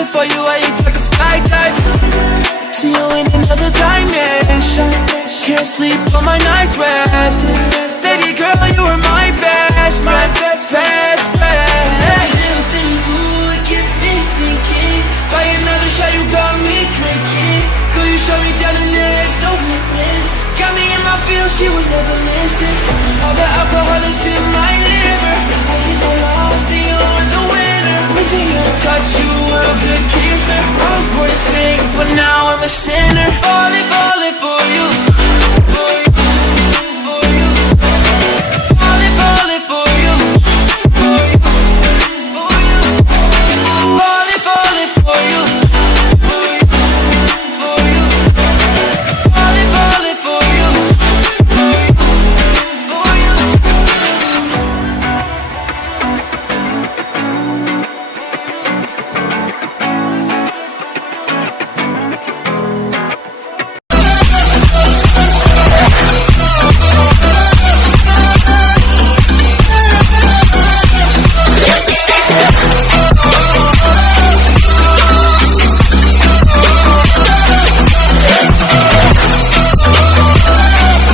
falling for you, I ain't talking skydive. See you in another dimension. Can't sleep on my night's rest. Baby girl, you were my best friend, best friend. Every little thing you do, it gets me thinking. By another shot, you got me drinking. Could you show me down and there's no witness? Got me in my feels, she would never listen. All the alcohol is in my liver. I guess I lost and you're the winner. Missing your touch, you were a good kisser.